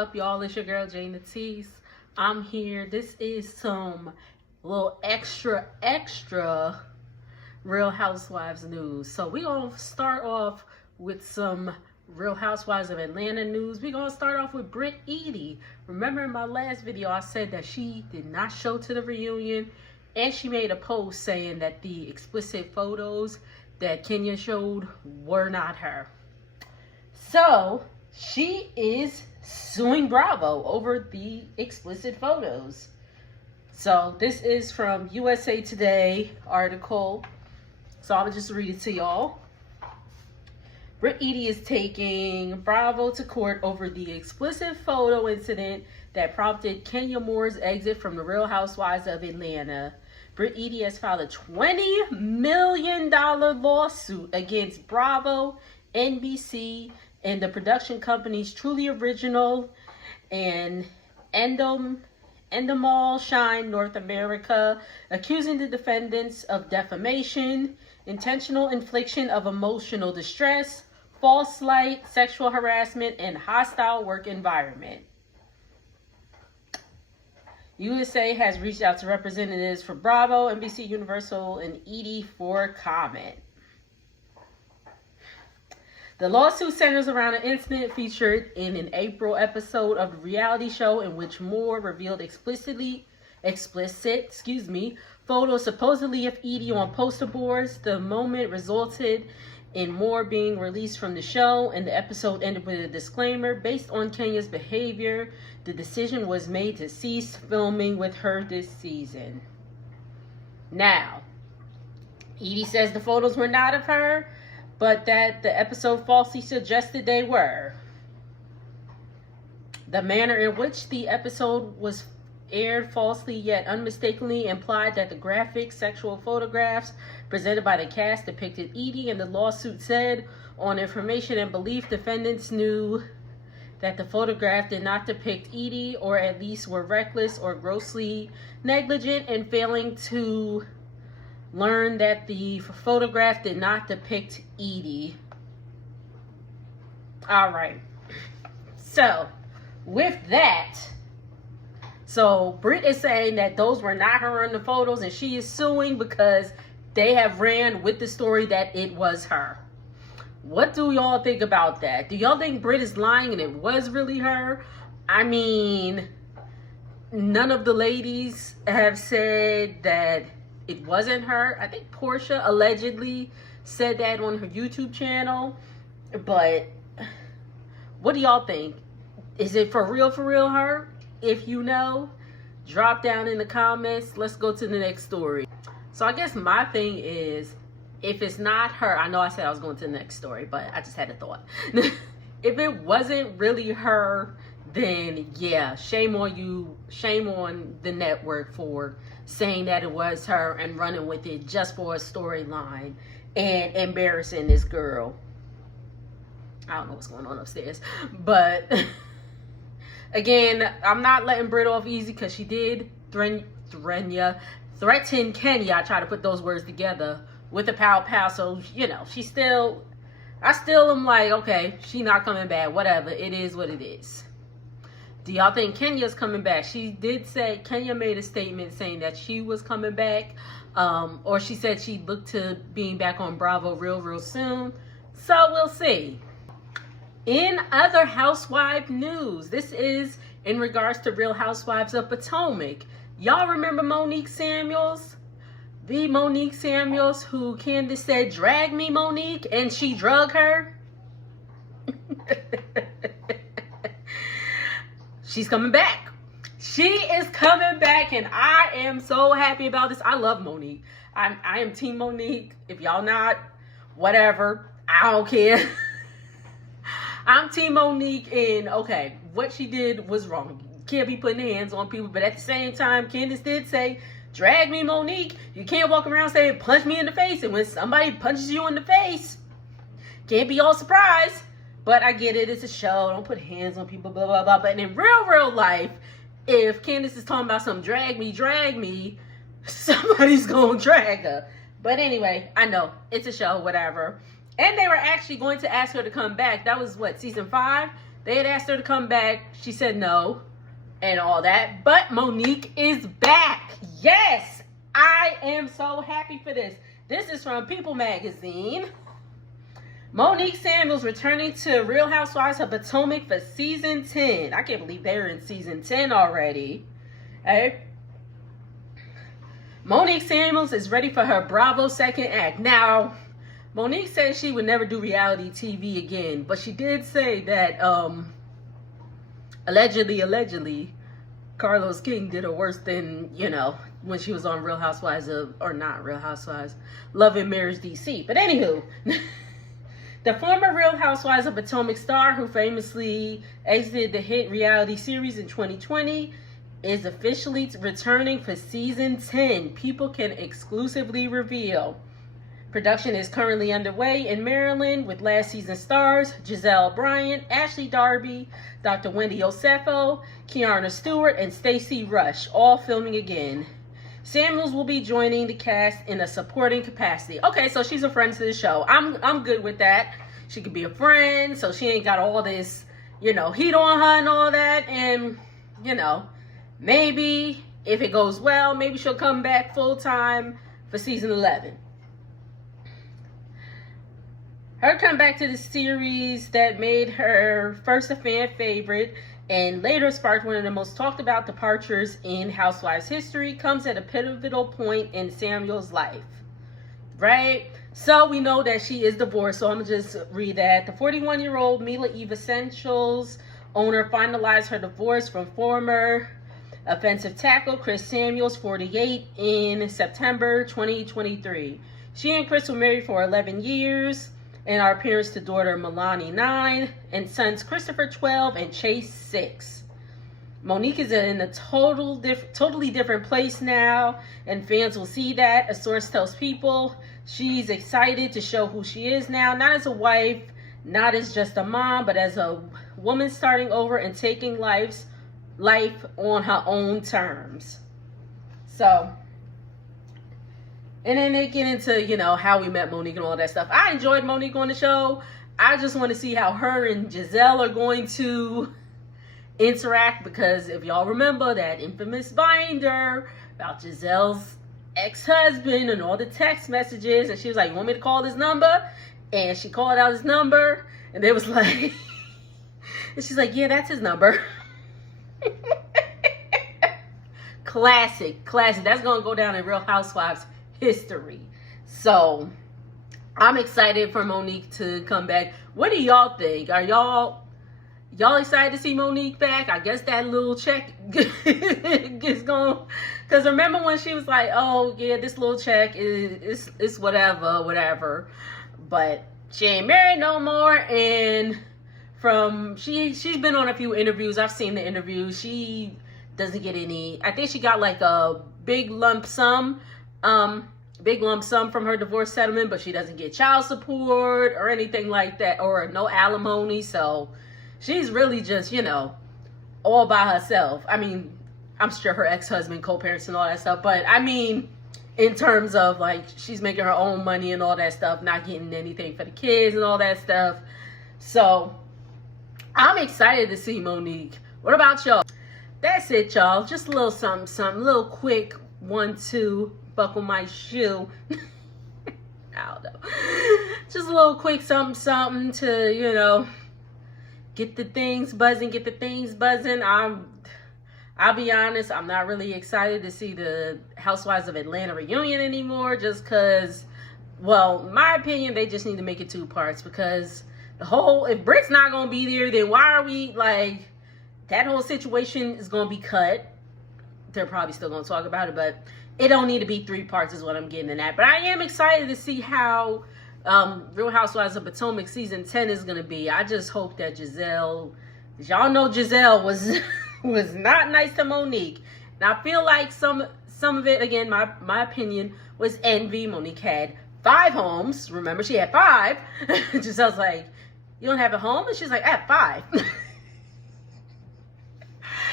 up, y'all? It's your girl, Jane Natisse. I'm here. This is some little extra Real Housewives news. So we're going to start off with some Real Housewives of Atlanta news. We're going to start off with Brit. Remember in my last video, I said that she did not show to the reunion. And she made a post saying that the explicit photos that Kenya showed were not her. So she is suing Bravo over the explicit photos. So this is from USA Today article. So I'll just read it to y'all. Brit is taking Bravo to court over the explicit photo incident that prompted Kenya Moore's exit from the Real Housewives of Atlanta. Brit has filed a $20 million lawsuit against Bravo, NBC, and the production companies Truly Original and Endemol Shine North America, accusing the defendants of defamation, intentional infliction of emotional distress, false light, sexual harassment, and hostile work environment. USA has reached out to representatives for Bravo, NBC Universal, and Edie for comment. The lawsuit centers around an incident featured in an April episode of the reality show in which Moore revealed explicit photos supposedly of Edie on poster boards. The moment resulted in Moore being released from the show, and the episode ended with a disclaimer. Based on Kenya's behavior, the decision was made to cease filming with her this season. Now, Edie says the photos were not of her, but that the episode falsely suggested they were. The manner in which the episode was aired falsely yet unmistakably implied that the graphic sexual photographs presented by the cast depicted Edie, and the lawsuit said, on information and belief, defendants knew that the photograph did not depict Edie, or at least were reckless or grossly negligent in failing to learn that the photograph did not depict Edie. All right. So, with that, so Brit is saying that those were not her in the photos, and she is suing because they have ran with the story that it was her. What do y'all think about that? Do y'all think Brit is lying and it was really her? I mean, none of the ladies have said that it wasn't her. I think Portia allegedly said that on her YouTube channel. But what do y'all think? Is it for real her? If you know, drop down in the comments. Let's go to the next story. So I guess my thing is, if it's not her, I know I said I was going to the next story, but I just had a thought. If it wasn't really her, then yeah, shame on you, shame on the network for saying that it was her and running with it just for a storyline and embarrassing this girl. I don't know what's going on upstairs, but again, I'm not letting Brit off easy because she did threaten Kenya. I try to put those words together with a pow. So, you know, I still am like, okay, she not coming back. Whatever. It is what it is. Do y'all think Kenya's coming back? She did say, Kenya made a statement saying that she was coming back. Or she said she looked to being back on Bravo real soon. So we'll see. In other housewife news, this is in regards to Real Housewives of Potomac. Y'all remember Monique Samuels? The Monique Samuels who Candace said, drag me, Monique, and she drug her? She's coming back. She is coming back, and I am so happy about this. I love Monique. I am Team Monique. If y'all not, whatever. I don't care. I'm Team Monique, and okay, what she did was wrong. Can't be putting hands on people, but at the same time, Candace did say, drag me, Monique. You can't walk around saying, punch me in the face, and when somebody punches you in the face, can't be all surprised. But I get it, it's a show, don't put hands on people, blah, blah, blah. But in real life, if Candace is talking about some drag me, somebody's gonna drag her. But anyway, I know, it's a show, whatever. And they were actually going to ask her to come back. That was, what, season 5? They had asked her to come back. She said no and all that. But Monique is back. Yes, I am so happy for this. This is from People Magazine. Monique Samuels returning to Real Housewives of Potomac for season 10. I can't believe they're in season 10 already. Hey. Monique Samuels is ready for her Bravo second act. Now, Monique said she would never do reality TV again, but she did say that allegedly, Carlos King did her worse than, when she was on Real Housewives or not Real Housewives, Love and Marriage DC. But anywho, the former Real Housewives of Potomac star who famously exited the hit reality series in 2020 is officially returning for season 10. People can exclusively reveal. Production is currently underway in Maryland with last season stars Giselle Bryant, Ashley Darby, Dr. Wendy Osefo, Kiana Stewart, and Stacey Rush, all filming again. Samuels will be joining the cast in a supporting capacity. Okay, so she's a friend to the show. I'm good with that. She could be a friend, so she ain't got all this, heat on her and all that. And, maybe if it goes well, maybe she'll come back full time for season 11. Her comeback to the series that made her first a fan favorite and later sparked one of the most talked about departures in Housewives history comes at a pivotal point in Samuel's life. Right? So we know that she is divorced, so I'm going to just read that. The 41-year-old Mila Eve Essentials owner finalized her divorce from former offensive tackle Chris Samuels, 48, in September 2023. She and Chris were married for 11 years. And our parents to daughter Milani 9 and sons Christopher 12 and Chase 6. Monique is in a totally different place now, and fans will see that. A source tells People she's excited to show who she is now, not as a wife, not as just a mom, but as a woman starting over and taking life on her own terms. So. And then they get into, how we met Monique and all that stuff. I enjoyed Monique on the show. I just want to see how her and Giselle are going to interact, because if y'all remember that infamous binder about Giselle's ex-husband and all the text messages, and she was like, you want me to call this number? And she called out his number, and they was like, and she's like, yeah, that's his number. Classic. That's going to go down in Real Housewives history. So I'm excited for Monique to come back. What do y'all think? Are y'all excited to see Monique back? I guess that little check is going, because remember when she was like, oh yeah, this little check is whatever, but she ain't married no more. And she's been on a few interviews. I've seen the interviews. She doesn't get any. I think she got like a big lump sum from her divorce settlement, but she doesn't get child support or anything like that, or no alimony. So she's really just, all by herself. I mean, I'm sure her ex-husband co-parents and all that stuff, but I mean, in terms of like, she's making her own money and all that stuff, not getting anything for the kids and all that stuff. So I'm excited to see Monique. What about y'all? That's it, y'all. Just a little something, a little quick 1-2. Buckle my shoe. I don't know. Just a little quick something to, get the things buzzing. I'll be honest, I'm not really excited to see the Housewives of Atlanta reunion anymore, just because, well, my opinion, they just need to make it 2 parts, because if Brit's not going to be there, then why are we, that whole situation is going to be cut. They're probably still going to talk about it, but it don't need to be 3 parts is what I'm getting at. But I am excited to see how Real Housewives of Potomac season 10 is going to be. I just hope that Giselle, y'all know Giselle was not nice to Monique. And I feel like some of it, again, my opinion, was envy. Monique had 5 homes. Remember, she had 5. Giselle's like, you don't have a home? And she's like, I have 5.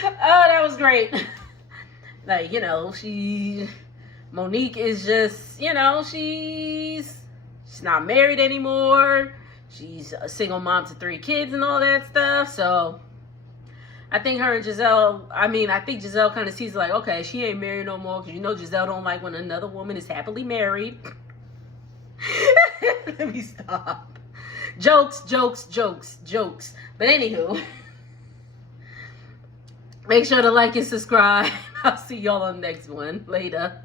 Oh, that was great. Monique is just, she's not married anymore. She's a single mom to 3 kids and all that stuff. So I think her and Giselle, I think Giselle kind of sees like, okay, she ain't married no more. Because you know Giselle don't like when another woman is happily married. Let me stop. Jokes. But anywho, make sure to like and subscribe. I'll see y'all on the next one. Later.